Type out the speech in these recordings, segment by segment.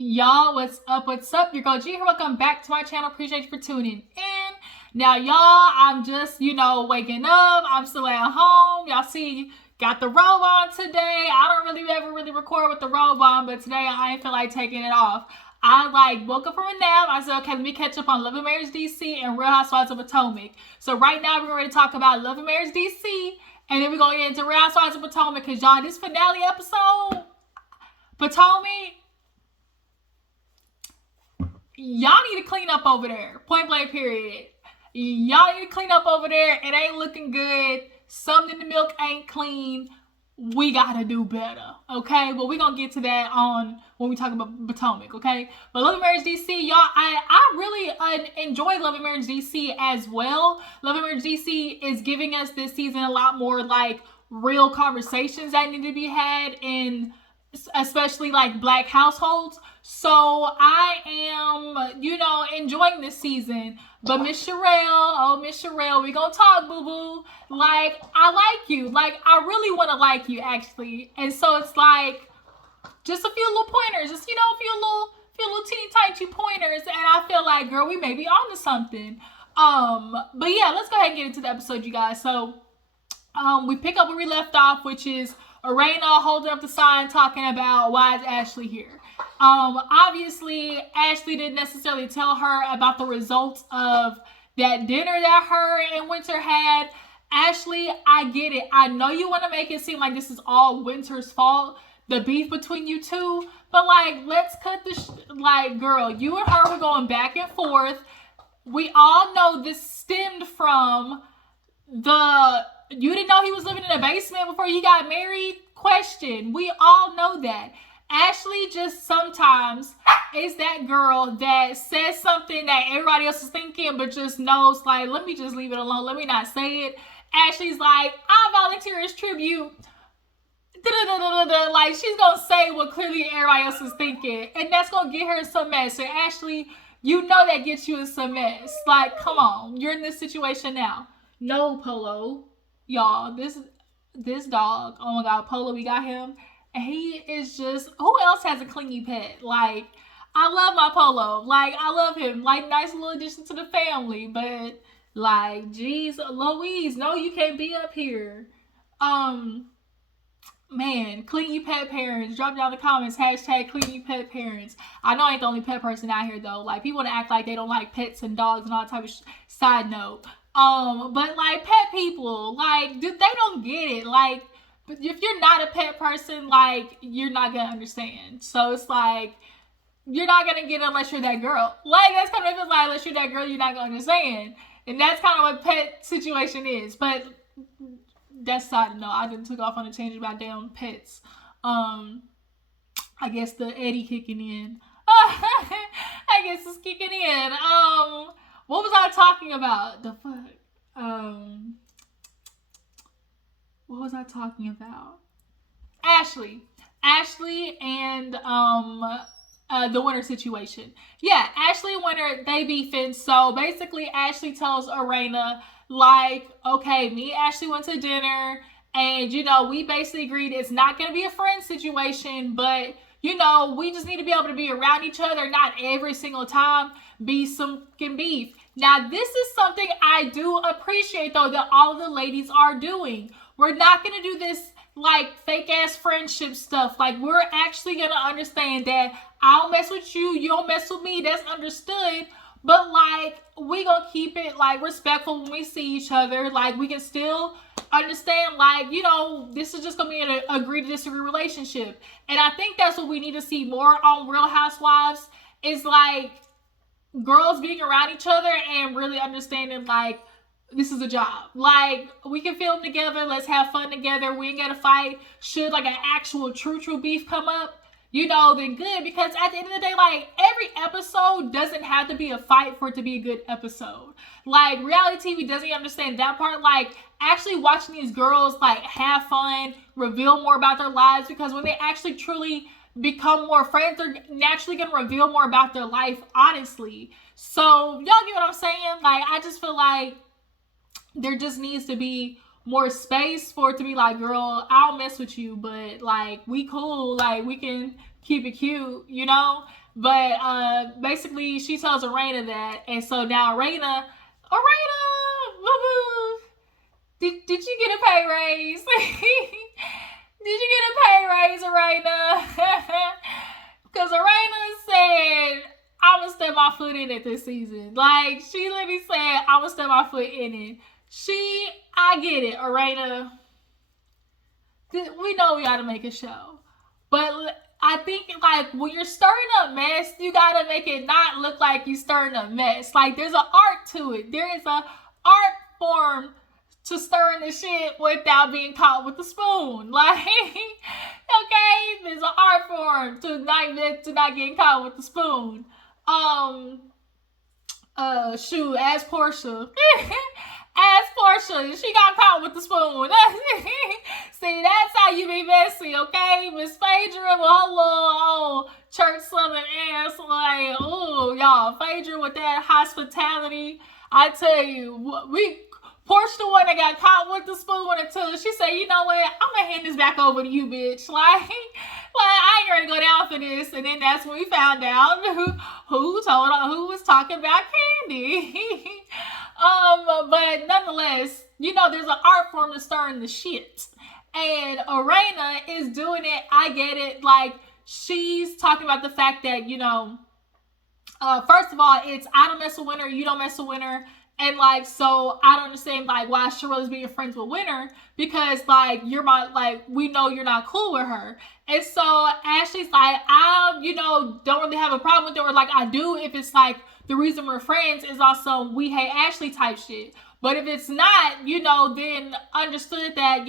Y'all, what's up? What's up? Your girl G here. Welcome back to my channel. Appreciate you for tuning in. Now, y'all, I'm just, waking up. I'm still at home. Y'all see, got the robe on today. I don't ever really record with the robe on, but today I ain't feel like taking it off. I woke up from a nap. I said, okay, let me catch up on Love and Marriage DC and Real Housewives of Potomac. So right now we're going to talk about Love and Marriage DC, and then we're going to get into Real Housewives of Potomac because y'all, this finale episode, Potomac, y'all need to clean up over there. Point blank, period. Y'all need to clean up over there. It ain't looking good. Something in the milk ain't clean. We gotta do better, okay? But we're gonna get to that on when we talk about Potomac, okay? But Love and Marriage DC, y'all, I really enjoy Love and Marriage DC as well. Love and Marriage DC is giving us this season a lot more like real conversations that need to be had in especially like Black households. So I am, enjoying this season. But Miss Sherrell, we gonna talk, boo-boo. Like, I like you. Like, I really want to like you, actually. And so it's like, just a few little pointers. Just, a few little teeny tiny pointers. And I feel like, girl, we may be on to something. But yeah, let's go ahead and get into the episode, you guys. So, we pick up where we left off, which is Erana holding up the sign talking about why is Ashley here. Obviously, Ashley didn't necessarily tell her about the results of that dinner that her and Winter had. Ashley, I get it. I know you want to make it seem like this is all Winter's fault, the beef between you two, but like, let's cut this. Like, girl, you and her were going back and forth. We all know this stemmed from you didn't know he was living in a basement before you got married? Question. We all know that. Ashley just sometimes is that girl that says something that everybody else is thinking, but just knows, like, let me just leave it alone. Let me not say it. Ashley's like, I volunteer as tribute. Like, she's going to say what clearly everybody else is thinking. And that's going to get her in some mess. And Ashley, you know that gets you in some mess. Like, come on. You're in this situation now. No, Polo. Y'all, this dog, oh my God, Polo, we got him. And he is just, who else has a clingy pet? Like, I love my Polo. Like, I love him. Like, nice little addition to the family. But, like, geez, Louise, no, you can't be up here. Man, clingy pet parents. Drop down the comments, hashtag clingy pet parents. I know I ain't the only pet person out here, though. Like, people want to act like they don't like pets and dogs and all that type of side note. But like pet people, like, they don't get it. Like, if you're not a pet person, like, you're not gonna understand. So it's like, you're not gonna get it unless you're that girl. Like, that's kind of what it's like, unless you're that girl, you're not gonna understand. And that's kind of what pet situation is. But that's side note. I didn't took off on a tangent about damn pets. I guess the Eddie kicking in. I guess it's kicking in. What was I talking about? The fuck? What was I talking about? Ashley and the Winter situation. Yeah, Ashley and Winter, they beefing. So basically, Ashley tells Erana, like, okay, me and Ashley went to dinner, and we basically agreed it's not gonna be a friend situation, but we just need to be able to be around each other, not every single time be some beef. Now, this is something I do appreciate, though, that all of the ladies are doing. We're not going to do this, like, fake-ass friendship stuff. Like, we're actually going to understand that I don't mess with you, you don't mess with me. That's understood. But, like, we going to keep it, like, respectful when we see each other. Like, we can still understand, like, this is just going to be an agree to disagree relationship. And I think that's what we need to see more on Real Housewives is, like, girls being around each other and really understanding, like, this is a job. Like, we can film together. Let's have fun together. We ain't got to fight. Should, like, an actual true beef come up, then good. Because at the end of the day, like, every episode doesn't have to be a fight for it to be a good episode. Like, reality TV doesn't understand that part. Like, actually watching these girls, like, have fun, reveal more about their lives. Because when they actually truly become more friends, they're naturally going to reveal more about their life, honestly. So, y'all get what I'm saying? Like, I just feel like there just needs to be more space for it to be like, girl, I'll mess with you, but like, we cool, like, we can keep it cute, But basically, she tells Erana that, and so now Erana, woo-hoo, did you get a pay raise? Did you get a pay raise, Erana? Because Erana said, I'm going to step my foot in it this season. Like, she literally said, I'm going to step my foot in it. I get it, Erana. We know we got to make a show. But I think, like, when you're stirring up mess, you got to make it not look like you stirring up mess. Like, there's an art to it. There is a art form to stirring the shit without being caught with the spoon. Like, okay, there's an art form to not getting caught with the spoon. As Portia. As Portia, she got caught with the spoon. See, that's how you be messy, okay? Miss Phaedra with her little church slumming ass, like, ooh, y'all, Phaedra with that hospitality. I tell you, Portia the one that got caught with the spoon until she said, you know what, I'm gonna hand this back over to you, bitch. Like I ain't ready to go down for this. And then that's when we found out who was talking about Candy. But nonetheless, there's an art form to stirring the shit. And Erana is doing it. I get it. Like, she's talking about the fact that, first of all, it's I don't mess with Winter, you don't mess with Winter. And, like, so I don't understand, like, why Sherrell is being friends with Winter, because, like, we know you're not cool with her. And so Ashley's like, I, don't really have a problem with it, or, like, I do if it's, like, the reason we're friends is also we hate Ashley type shit. But if it's not, then understood that,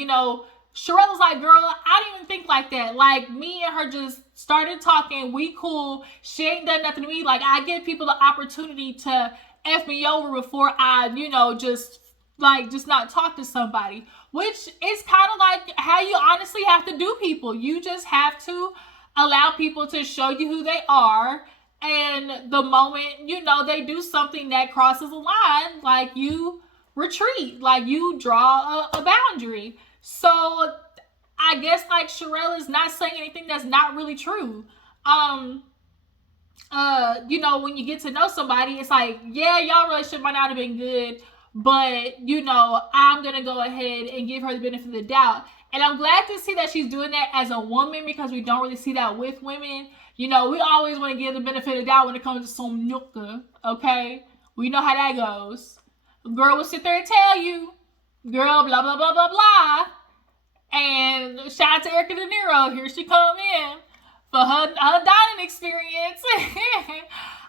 Sherrell was like, girl, I didn't even think like that. Like, me and her just started talking. We cool. She ain't done nothing to me. Like, I give people the opportunity to F me over before I, just not talk to somebody. Which is kind of like how you honestly have to do people. You just have to allow people to show you who they are. And the moment, they do something that crosses a line, like, you retreat. Like, you draw a boundary. So I guess, like, Sherrell is not saying anything that's not really true. When you get to know somebody, it's like, yeah, y'all relationship might not have been good, but, I'm going to go ahead and give her the benefit of the doubt. And I'm glad to see that she's doing that as a woman, because we don't really see that with women. We always want to give the benefit of the doubt when it comes to some nooka, okay? We know how that goes. A girl will sit there and tell you, girl, blah, blah, blah, blah, blah. And shout out to Erica De Niro. Here she come in for her dining experience.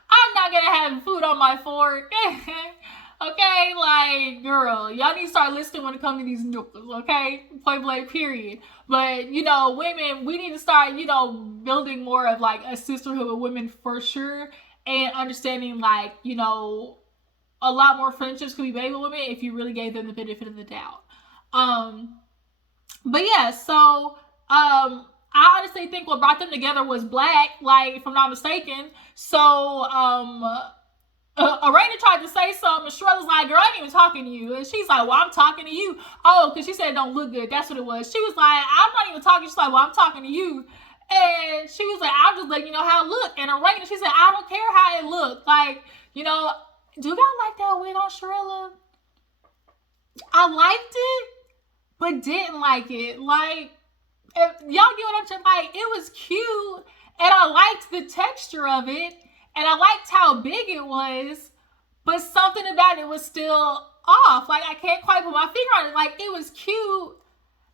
I'm not going to have food on my fork. Okay, like, girl, y'all need to start listening when it comes to these nookas, okay? Point blank, period. But, women, we need to start, building more of, like, a sisterhood with women for sure. And understanding, like, a lot more friendships could be made with women if you really gave them the benefit of the doubt. But yeah, so, I honestly think what brought them together was Black, like, if I'm not mistaken. So, Erana tried to say something, and Sherrell was like, girl, I ain't even talking to you. And she's like, well, I'm talking to you. Oh, because she said it don't look good. That's what it was. She was like, I'm not even talking. She's like, well, I'm talking to you. And she was like, I'm just letting you know how it looked. And Erana, she said, I don't care how it looked. Like, do y'all like that wig on Sherrell? I liked it, but didn't like it. Like, if y'all get what I'm saying? Like, it was cute, and I liked the texture of it. And I liked how big it was, but something about it was still off. Like, I can't quite put my finger on it. Like, it was cute.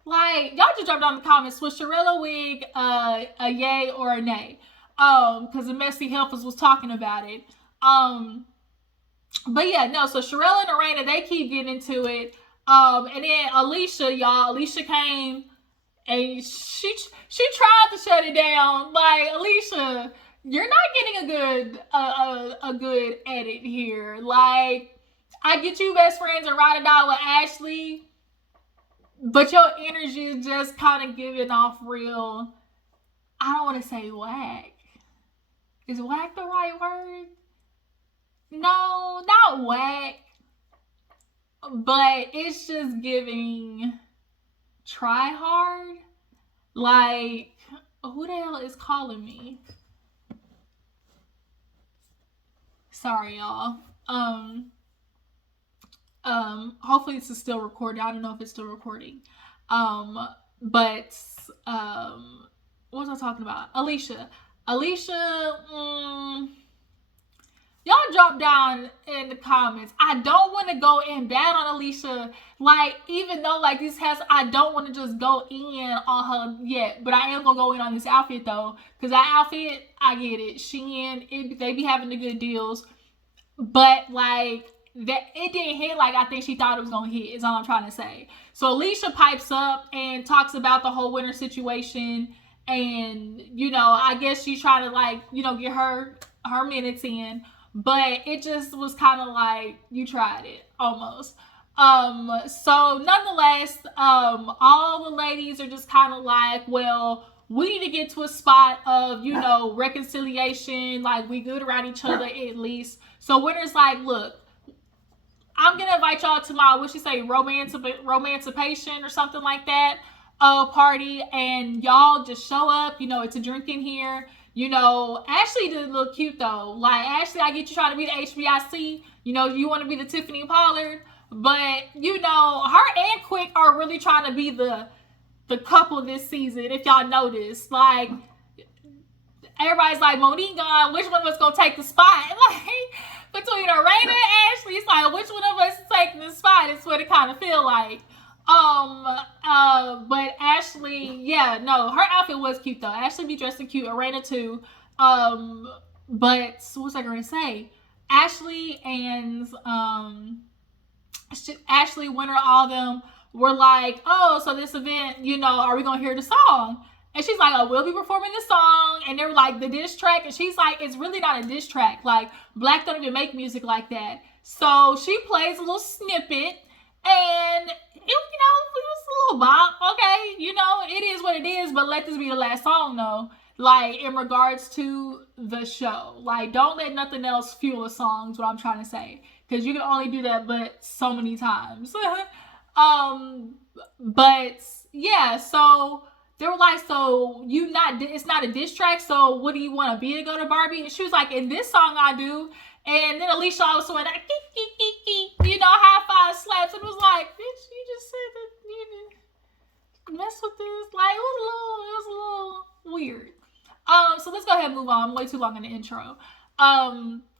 Like, y'all just drop down in the comments. Was Sherrell a wig a yay or a nay? Because the Messy Helpers was talking about it. But yeah, no. So Sherrell and Erana, they keep getting into it. And then Alicia came and she tried to shut it down. Like, Alicia, you're not getting a good edit here. Like, I get you best friends and ride or die with Ashley, but your energy is just kind of giving off real, I don't want to say whack. Is whack the right word? No, not whack. But it's just giving try hard. Like, who the hell is calling me? Sorry, y'all. Hopefully this is still recording. I don't know if it's still recording. But what was I talking about? Alicia, y'all drop down in the comments. I don't want to go in bad on Alicia. Like, even though, like, this has, I don't want to just go in on her yet. But I am going to go in on this outfit, though. Because that outfit, I get it. They be having the good deals. But, like, that it didn't hit like I think she thought it was going to hit, is all I'm trying to say. So, Alicia pipes up and talks about the whole winter situation. And, you know, I guess she's trying to, like, you know, get her minutes in. But it just was kind of like, you tried it, almost. So nonetheless, all the ladies are just kind of like, well, we need to get to a spot of, you know, reconciliation. Like, we good around each other at least. So Winter's like, look, I'm going to invite y'all to my, what she say, romancipation or something like that, party. And y'all just show up. You know, it's a drink in here. You know, Ashley did look cute, though. Like, Ashley, I get you trying to be the HBIC. You know, you want to be the Tiffany Pollard. But, you know, her and Quick are really trying to be the couple this season, if y'all notice. Like, everybody's like, Monique gone. Which one of us going to take the spot? Like, between Erana and Ashley, it's like, which one of us is taking the spot? It's what it kind of feel like. But Ashley, yeah, no, her outfit was cute though. Ashley be dressing cute, Erana too. But what was I gonna say? Ashley and Ashley, Winter, all them were like, oh, so this event, you know, are we gonna hear the song? And she's like, oh, we'll be performing this song. And they were like, the diss track. And she's like, it's really not a diss track. Like, Black don't even make music like that. So she plays a little snippet. And, it was a little bop. Okay, you know, it is what it is. But let this be the last song, though. Like, in regards to the show. Like, don't let nothing else fuel a song is what I'm trying to say. Because you can only do that but so many times. But, yeah, so they were like, so it's not a diss track, so what do you want to be to go to Barbie? And she was like, in this song I do. And then Alicia also went, you know, high five slaps. And it was like, bitch, you just said that you didn't mess with this. Like, it was a little weird. So let's go ahead and move on. I'm way too long in the intro.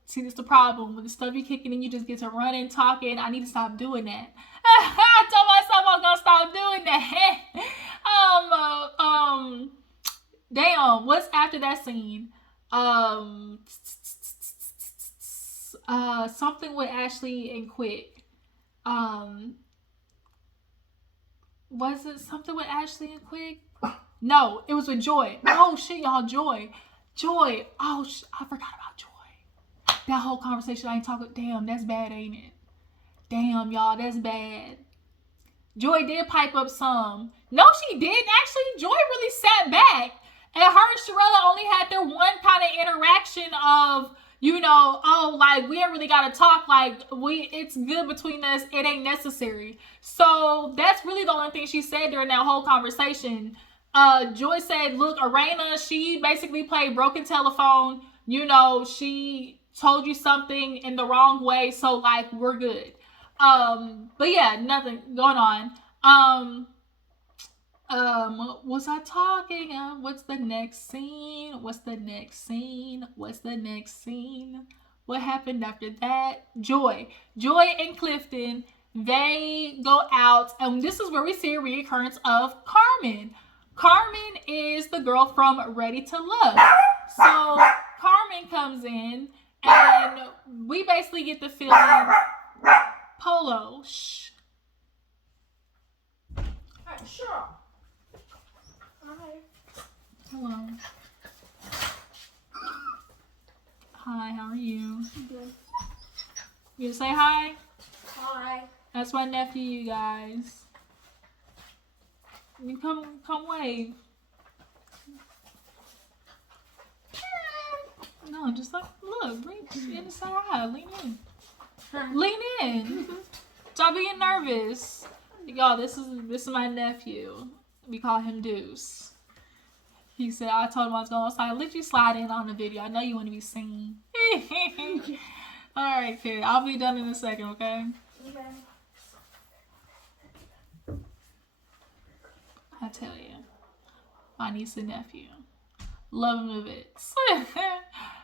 See, this is the problem. When the stuff you kicking in, you just get to running, talking. I need to stop doing that. I told myself I was going to stop doing that. Damn, what's after that scene? Something with Ashley and Quick. Was it something with Ashley and Quick? No, it was with Joi. Oh shit, y'all, Joi. Oh, I forgot about Joi. That whole conversation I ain't talking. Damn, that's bad, ain't it? Damn, y'all, that's bad. Joi did pipe up some. No, she didn't. Actually, Joi really sat back. And her and Sherrell only had their one kind of interaction of, you know, oh, like, we ain't really got to talk. Like, it's good between us. It ain't necessary. So that's really the only thing she said during that whole conversation. Joi said, look, Erana, she basically played broken telephone. You know, she told you something in the wrong way. So, like, we're good. But yeah, nothing going on. Was I talking? What's the next scene? What happened after that? Joi and Clifton, they go out, and this is where we see a reoccurrence of Carmen. Carmen is the girl from Ready to Love. So Carmen comes in, and we basically get the feeling, Polo, shh. Hey, sure. Hello. Hi, how are you? Good. You say hi? Hi. That's my nephew, you guys. You come wave. No, just like, look, lean in and say hi. Lean in. Lean in. Stop being nervous. Y'all, this is my nephew. We call him Deuce. He said, I told him I was going to slide. Let you slide in on the video. I know you want to be seen. All right, kid. I'll be done in a second, okay? Okay. I tell you, my niece and nephew, love them to bits.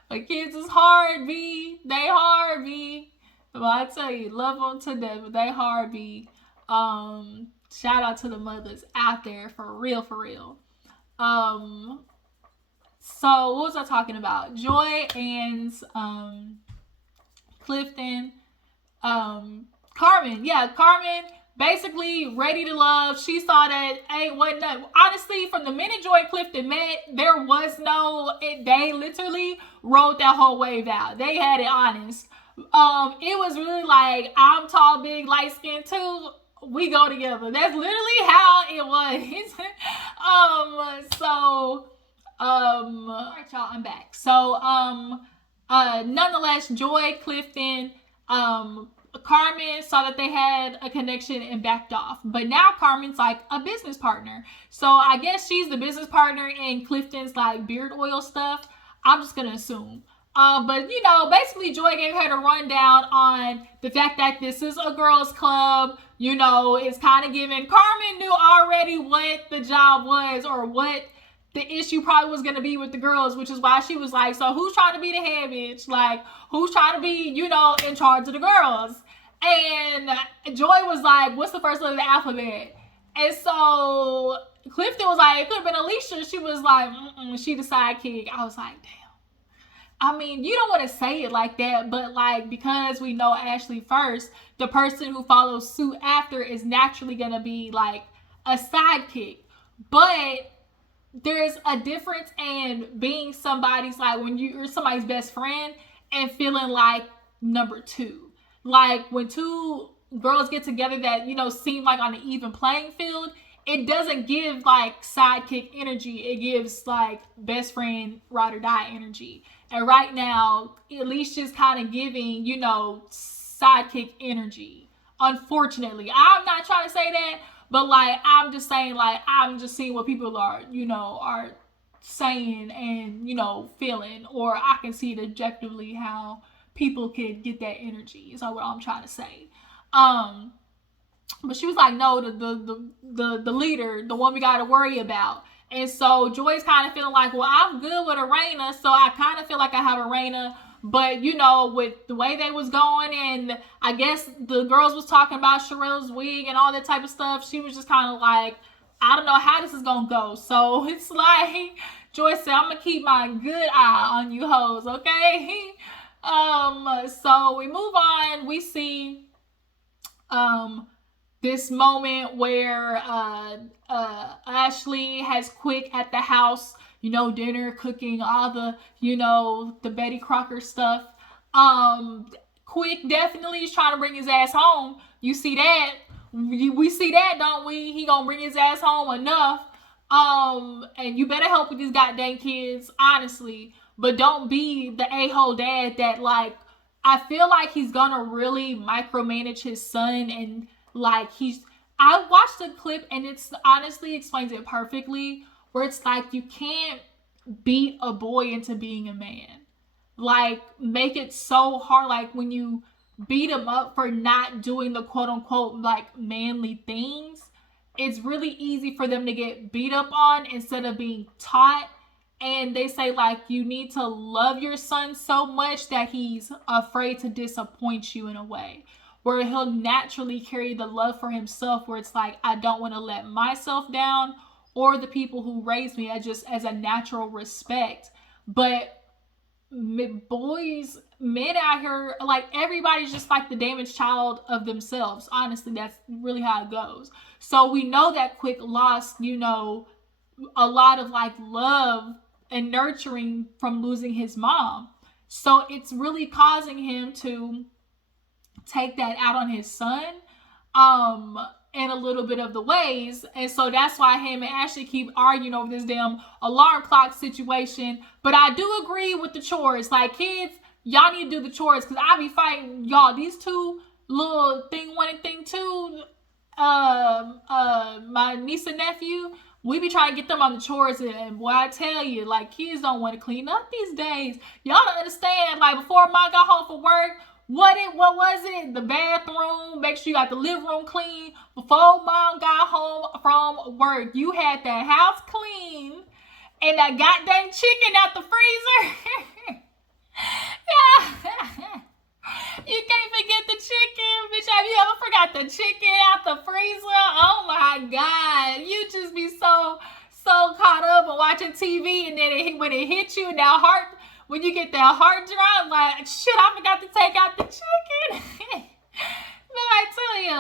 But kids is hard, B. They hard, B. But I tell you, love them to death, but they hard, B. Shout out to the mothers out there, for real, for real. So what was I talking about? Joi and Clifton, Carmen. Yeah, Carmen basically ready to love. She saw that wasn't honestly, from the minute Joi and Clifton met, there was no they literally rode that whole wave out. They had it honest. It was really like, I'm tall, big, light skinned too. We go together. That's literally how it was. All right, y'all, I'm back. So, nonetheless, Joi, Clifton, Carmen saw that they had a connection and backed off. But now Carmen's like a business partner. So I guess she's the business partner in Clifton's like beard oil stuff. I'm just gonna assume. But you know, basically Joi gave her the rundown on the fact that this is a girls' club. You know, it's kind of given. Carmen knew already what the job was, or what the issue probably was going to be with the girls, which is why she was like, so who's trying to be the head bitch? Like, who's trying to be, you know, in charge of the girls? And Joi was like, what's the first letter of the alphabet? And so Clifton was like, it could have been Alicia. She was like, she the sidekick. I was like, damn. I mean, you don't want to say it like that, but like, because we know Ashley first, the person who follows suit after is naturally going to be like a sidekick. But there's a difference in being somebody's, like, when you're somebody's best friend and feeling like number two. Like, when two girls get together that, you know, seem like on an even playing field, it doesn't give like sidekick energy. It gives like best friend ride or die energy. And right now, Alicia's kind of giving, you know, sidekick energy. Unfortunately, I'm not trying to say that, but like, I'm just saying, like, I'm just seeing what people are, you know, are saying and, you know, feeling, or I can see it objectively how people could get that energy. Is what I'm trying to say. But she was like, no, the leader, the one we got to worry about. And so Joy's kind of feeling like, well, I'm good with Erana, so I kind of feel like I have Erana. But, you know, with the way they was going, and I guess the girls was talking about Sherrell's wig and all that type of stuff, she was just kind of like, I don't know how this is going to go. So it's like, Joi said, I'm going to keep my good eye on you hoes, okay? So we move on. We see this moment where Ashley has Quick at the house, you know, dinner, cooking, all the, you know, the Betty Crocker stuff. Quick definitely is trying to bring his ass home. You see that? We see that, don't we? He gonna bring his ass home enough. And you better help with these goddamn kids, honestly. But don't be the a-hole dad that, like, I feel like he's gonna really micromanage his son, and like I watched the clip and it's honestly explains it perfectly, where it's like, you can't beat a boy into being a man. Like, make it so hard. Like, when you beat him up for not doing the quote unquote like manly things, it's really easy for them to get beat up on instead of being taught. And they say, like, you need to love your son so much that he's afraid to disappoint you in a way, where he'll naturally carry the love for himself, where it's like, I don't want to let myself down or the people who raised me, as a natural respect. But boys, men out here, like, everybody's just like the damaged child of themselves. Honestly, that's really how it goes. So we know that Quick lost, you know, a lot of like love and nurturing from losing his mom. So it's really causing him to take that out on his son in a little bit of the ways. And so that's why him and Ashley keep arguing over this damn alarm clock situation. But I do agree with the chores. Like, kids, y'all need to do the chores, because I be fighting y'all. These two little thing one and thing two, my niece and nephew, we be trying to get them on the chores, and boy, I tell you, like, kids don't want to clean up these days. Y'all don't understand. Like, before Mom got home from work, what was it? The bathroom. Make sure you got the living room clean before mom got home from work. You had that house clean and that goddamn chicken out the freezer. Yeah. You can't forget the chicken, bitch. Have you ever forgot the chicken out the freezer? Oh my God. You just be so caught up in watching TV, and then when it hits you, when you get that heart drop, like, shit, I forgot to take out the chicken. But I tell you,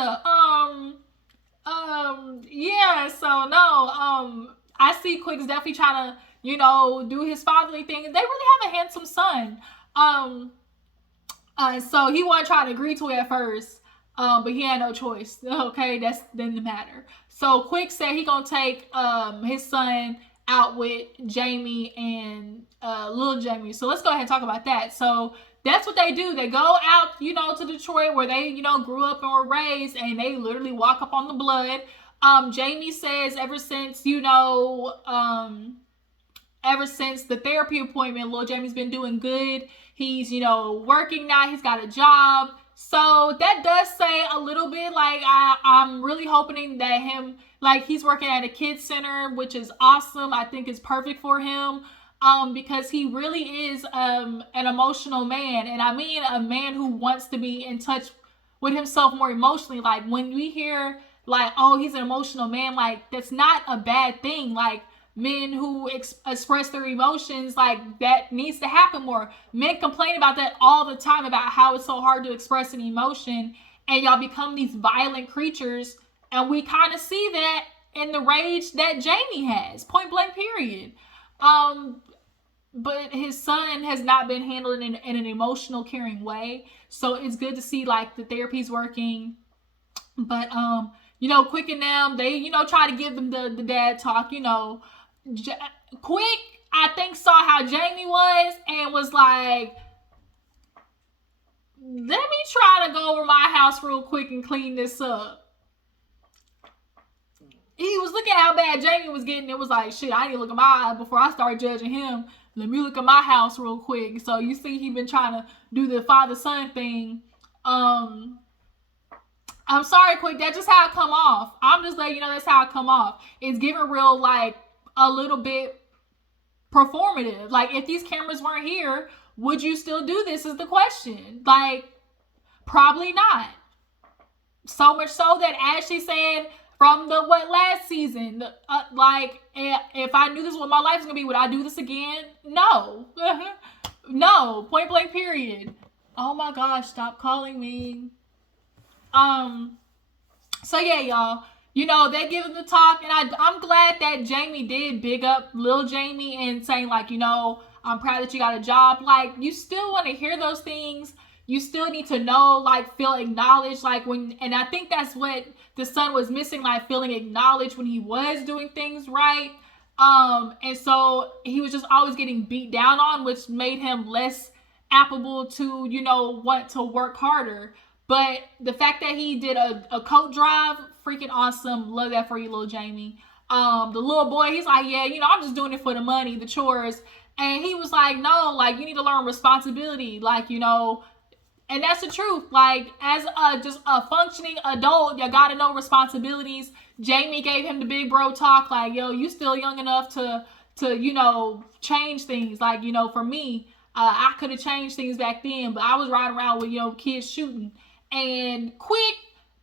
yeah, so no, I see Quick's definitely trying to, do his fatherly thing. They really have a handsome son. So he wasn't trying to agree to it at first, but he had no choice. Okay, that's didn't matter. So Quick said he gonna take his son out with Jamie and little Jamie. So let's go ahead and talk about that. So that's what they do. They go out, to Detroit where they, grew up and were raised, and they literally walk up on the blood. Jamie says ever since the therapy appointment, little Jamie's been doing good. He's, working now. He's got a job. So that does say a little bit, like, I'm really hoping that he's working at a kids center, which is awesome. I think it's perfect for him, because he really is an emotional man. And I mean a man who wants to be in touch with himself more emotionally. Like, when we hear, like, oh, he's an emotional man, like, that's not a bad thing. Like, men who express their emotions, like, that needs to happen more. Men complain about that all the time, about how it's so hard to express an emotion, and y'all become these violent creatures. And we kind of see that in the rage that Jamie has, point blank period. But his son has not been handled in an emotional, caring way. So it's good to see, like, the therapy's working. But Quick and them, they try to give them the dad talk. Quick, I think, saw how Jamie was and was like, let me try to go over my house real quick and clean this up. He was looking at how bad Jamie was getting. It was like, shit, I need to look at my eye before I start judging him. Let me look at my house real quick. So you see, he been trying to do the father-son thing. I'm sorry, Quick. That's just how it come off. I'm just letting you know that's how it come off. It's giving real, like, a little bit performative. Like, if these cameras weren't here, would you still do this is the question. Like, probably not. So much so that Ashley said from last season, like, if I knew this was what my life was going to be, would I do this again? No. No. Point blank period. Oh my gosh, stop calling me. So yeah, y'all, they give him the talk, and I'm glad that Jamie did big up Lil Jamie and saying, like, I'm proud that you got a job. Like, you still want to hear those things. You still need to know, like, feel acknowledged, like, and I think that's what the son was missing, like, feeling acknowledged when he was doing things right. And so he was just always getting beat down on, which made him less affable to, want to work harder. But the fact that he did a coat drive, freaking awesome. Love that for you, little Jamie. The little boy, he's like, yeah, I'm just doing it for the money, the chores. And he was like, no, like, you need to learn responsibility. Like, and that's the truth. Like, as just a functioning adult, you gotta know responsibilities. Jamie gave him the big bro talk, like, yo, you still young enough to change things. Like, for me, I could have changed things back then, but I was riding around with, kids shooting. And Quick,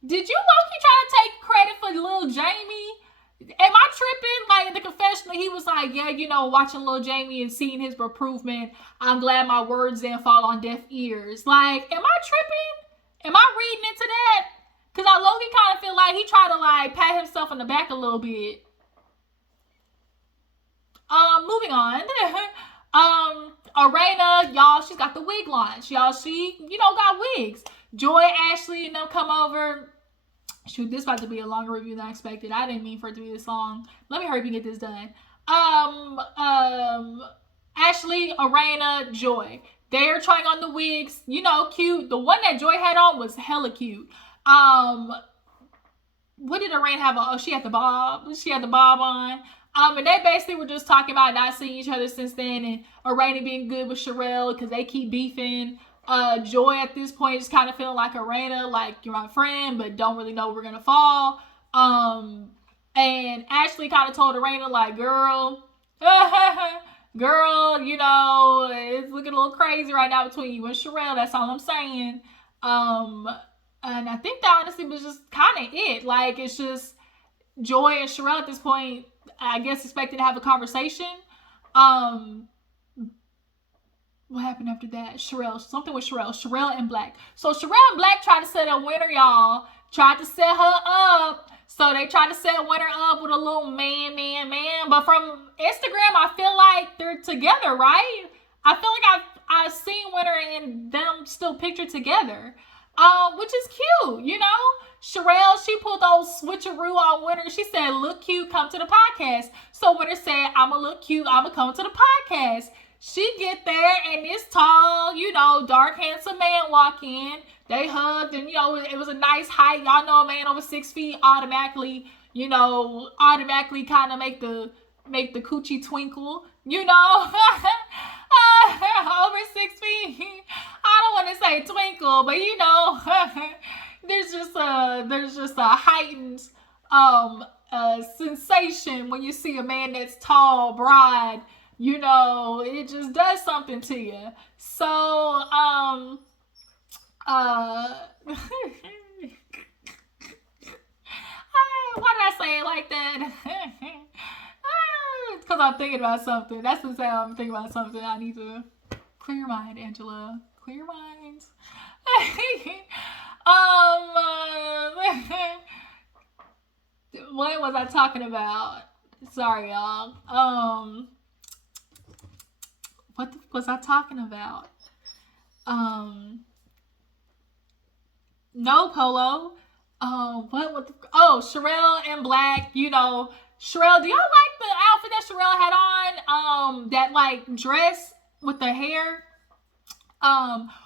did you low-key try to take credit for little Jamie? Am I tripping? Like, in the confessional, he was like, yeah, watching little Jamie and seeing his improvement, I'm glad my words didn't fall on deaf ears. Like, am I tripping? Am I reading into that? Because I low-key kind of feel like he tried to, like, pat himself on the back a little bit. Moving on. Erana, y'all, she's got the wig launch. Y'all, she, got wigs. Joi, Ashley, and them come over. Shoot, this about to be a longer review than I expected. I didn't mean for it to be this long. Let me hurry up and get this done. Ashley, Erana, Joi. They're trying on the wigs. Cute. The one that Joi had on was hella cute. What did Erana have on? Oh, she had the bob. She had the bob on. And they basically were just talking about not seeing each other since then, and Erana being good with Sherrell because they keep beefing. Joi at this point is kind of feeling like Erana, like you're my friend, but don't really know we're gonna fall. And Ashley kind of told Erana like, girl, girl, you know, it's looking a little crazy right now between you and Sherrell. That's all I'm saying. And I think that honestly was just kind of it. Like, it's just Joi and Sherrell at this point, I guess, expected to have a conversation. What happened after that? Something with Sherrell and Black. So Sherrell and Black tried to set a winner, y'all. Tried to set her up. So they tried to set Winter up with a little man. But from Instagram, I feel like they're together, right? I feel like I've seen Winter and them still pictured together. Which is cute, you know? Sherrell, she pulled those switcheroo on Winter. She said, look cute, come to the podcast. So Winter said, I'ma look cute, I'ma come to the podcast. She get there and this tall, you know, dark, handsome man walk in. They hugged and, you know, it was a nice height. Y'all know a man over 6 feet automatically kind of make the coochie twinkle, you know. Over 6 feet. I don't want to say twinkle, but you know, there's just a heightened sensation when you see a man that's tall, broad. You know, it just does something to you. So, why did I say it like that? It's because I'm thinking about something. That's the sound. I'm thinking about something. I need to clear your mind, Angela. Clear your mind. What was I talking about? Sorry, y'all. What was I talking about? No, Polo. Sherrell and Black, you know. Sherrell, do y'all like the outfit that Sherrell had on? That like dress with the hair.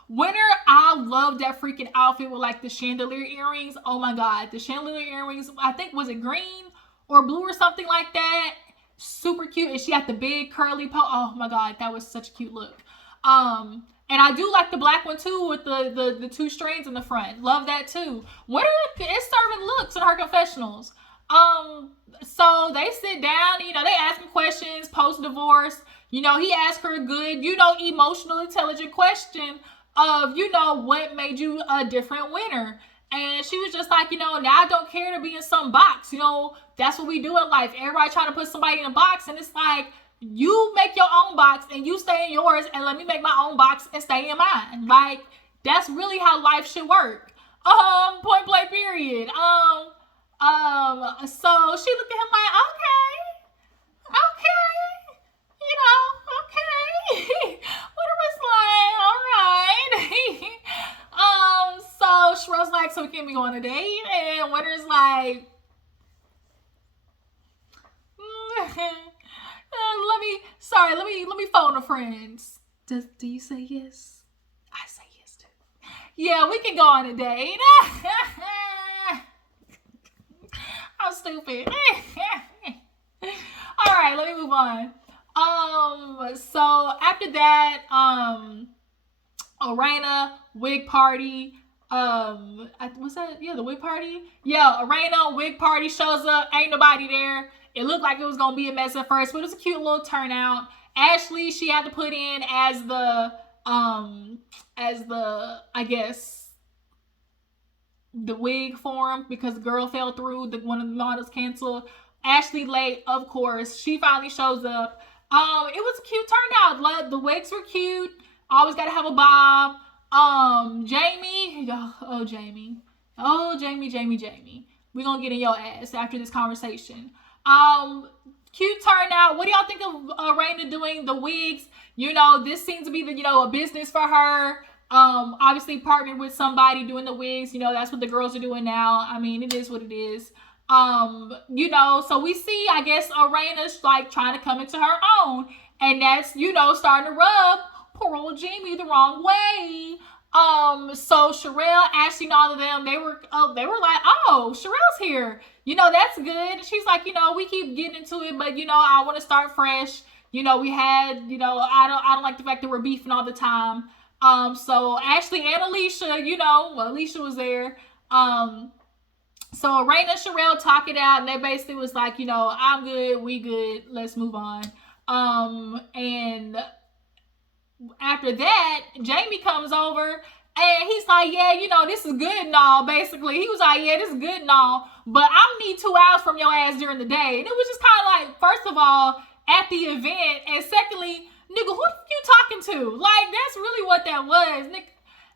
Winter, I love that freaking outfit with like the chandelier earrings. Oh my god, the chandelier earrings, I think, was it green or blue or something like that? Super cute. And she had the big curly oh my god, that was such a cute look. And I do like the black one too with the 2 strings in the front. Love that too. Winter is serving looks in her confessionals. So they sit down, you know, they ask him questions post-divorce. You know, he asked her a good, you know, emotional, intelligent question of, you know, what made you a different Winter. And she was just like, you know, now I don't care to be in some box. You know, that's what we do in life. Everybody trying to put somebody in a box. And it's like, you make your own box and you stay in yours and let me make my own box and stay in mine. Like, that's really how life should work. Point blank period. So she looked at him like, okay, you know, okay. Winter was like, all right. So Sherrell's like, so can we go on a date? And Winter's like, let me phone a friend. Do you say yes? I say yes too. Yeah, we can go on a date. I'm stupid. All right, let me move on. So after that, Erana wig party. Was that the wig party? Yeah, Erana wig party shows up. Ain't nobody there. It looked like it was gonna be a mess at first, but it was a cute little turnout. Ashley, she had to put in as the I guess the wig form because the girl fell through. One of the models canceled. Ashley late, of course. She finally shows up. It was a cute turnout. The wigs were cute. Always gotta have a bob. Jamie. Jamie. We're gonna get in your ass after this conversation. Cute turnout. What do y'all think of Erana doing the wigs? You know, this seems to be a business for her. Obviously partnered with somebody doing the wigs. You know, that's what the girls are doing now. I mean, it is what it is. You know, so we see, I guess, Erana's like trying to come into her own. And that's, you know, starting to rub poor old Jamie the wrong way. So Sherrell, Ashley, and all of them, they were like, oh, Sherrell's here. You know, that's good. And she's like, you know, we keep getting into it, but you know, I want to start fresh. You know, we had, you know, I don't like the fact that we're beefing all the time. So Ashley and Alicia, Alicia was there. So Erana and Sherrell talk it out, and they basically was like, I'm good, we good, let's move on. And after that, Jamie comes over and he's like, yeah, this is good and all, basically. He was like, yeah, this is good and all, but I need 2 hours from your ass during the day. And it was just kind of like, first of all, at the event, and secondly, nigga, who you talking to? Like, that's really what that was, nigga.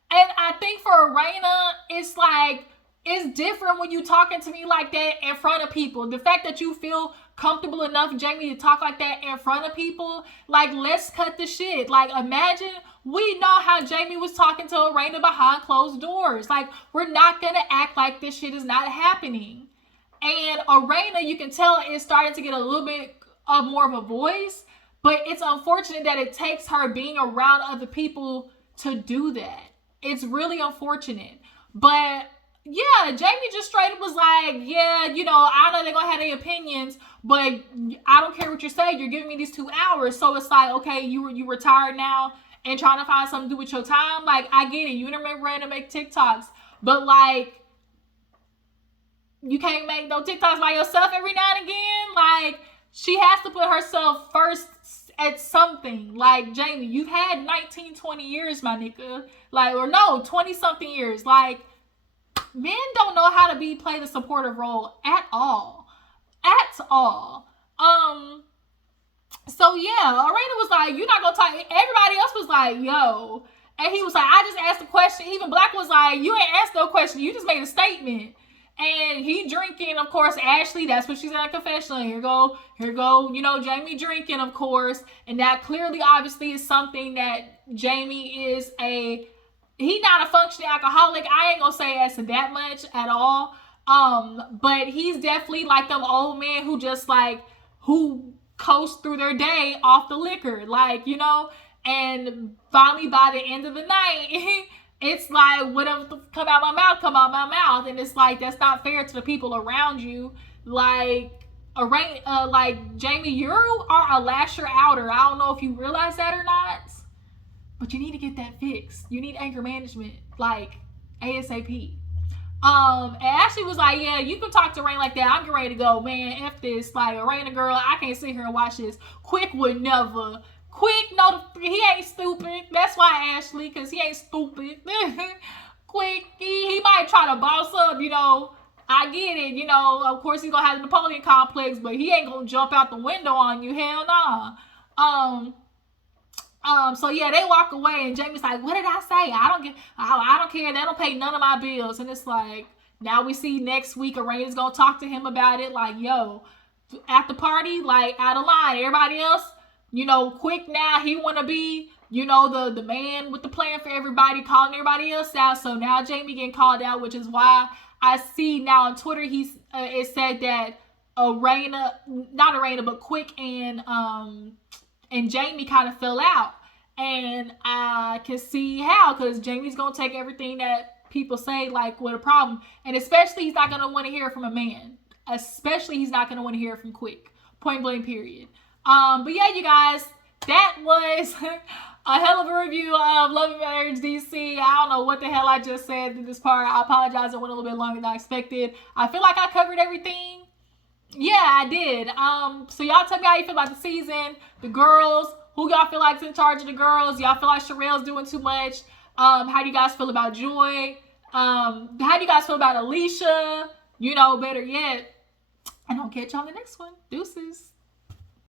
And I think for Erana, it's like, it's different when you talking to me like that in front of people. The fact that you feel comfortable enough, Jamie, to talk like that in front of people, like, let's cut the shit. Like, imagine, we know how Jamie was talking to Erana behind closed doors. Like, we're not gonna act like this shit is not happening. And Erana, you can tell, is starting to get a little bit of more of a voice, but it's unfortunate that it takes her being around other people to do that. It's really unfortunate. But yeah, Jamie just straight up was like, yeah, I know they're gonna have their opinions, but I don't care what you say. You're giving me these 2 hours. So it's like, okay, you retired now and trying to find something to do with your time. Like, I get it. You never ran to make TikToks, but like, you can't make no TikToks by yourself every now and again. Like, she has to put herself first at something. Like, Jamie, you've had 19, 20 years, my nigga. Like, or no, 20 something years. Like, men don't know how to play the supportive role at all. At all. So yeah, Erana was like, you're not gonna talk. Everybody else was like, yo. And he was like, I just asked a question. Even Black was like, you ain't asked no question. You just made a statement. And he drinking, of course, Ashley, that's what she's in a confessional. Here go, Jamie drinking, of course. And that clearly, obviously, is something that Jamie is he's not a functioning alcoholic. I ain't gonna say as to that much at all. But he's definitely like them old men who just like, who coast through their day off the liquor. Like, and finally by the end of the night, it's like, whatever come out my mouth. And it's like, that's not fair to the people around you. Like, like, Jamie, you are a lasher outer. I don't know if you realize that or not, but you need to get that fixed. You need anger management, like, ASAP. And Ashley was like, yeah, you can talk to Rain like that. I'm getting ready to go, man. F this. Like, Rain, girl, I can't sit here and watch this. Quick would never. Quick, no, he ain't stupid. That's why, Ashley, because he ain't stupid. Quick, he might try to boss up, I get it, of course he's going to have the Napoleon complex, but he ain't going to jump out the window on you. Hell nah. So yeah, they walk away and Jamie's like, what did I say? I don't care. They don't pay none of my bills. And it's like, now we see next week, Erana's going to talk to him about it. Like, yo, at the party, like, out of line. Everybody else, quick now, he want to be, the man with the plan for everybody, calling everybody else out. So now Jamie getting called out, which is why I see now on Twitter, it said that not Erana, but Quick and Jamie kind of fell out. And I can see how, because Jamie's going to take everything that people say, like, with a problem. And especially, he's not going to want to hear it from a man. Especially, he's not going to want to hear it from Quick. Point blank, period. But yeah, you guys, that was a hell of a review of Love and Marriage DC. I don't know what the hell I just said in this part. I apologize. It went a little bit longer than I expected. I feel like I covered everything. Yeah, I did. So y'all tell me how you feel about the season, the girls, who y'all feel like's in charge of the girls. Y'all feel like Sherrell's doing too much. How do you guys feel about Joi? How do you guys feel about Alicia? Better yet. And I'll catch you on the next one. Deuces.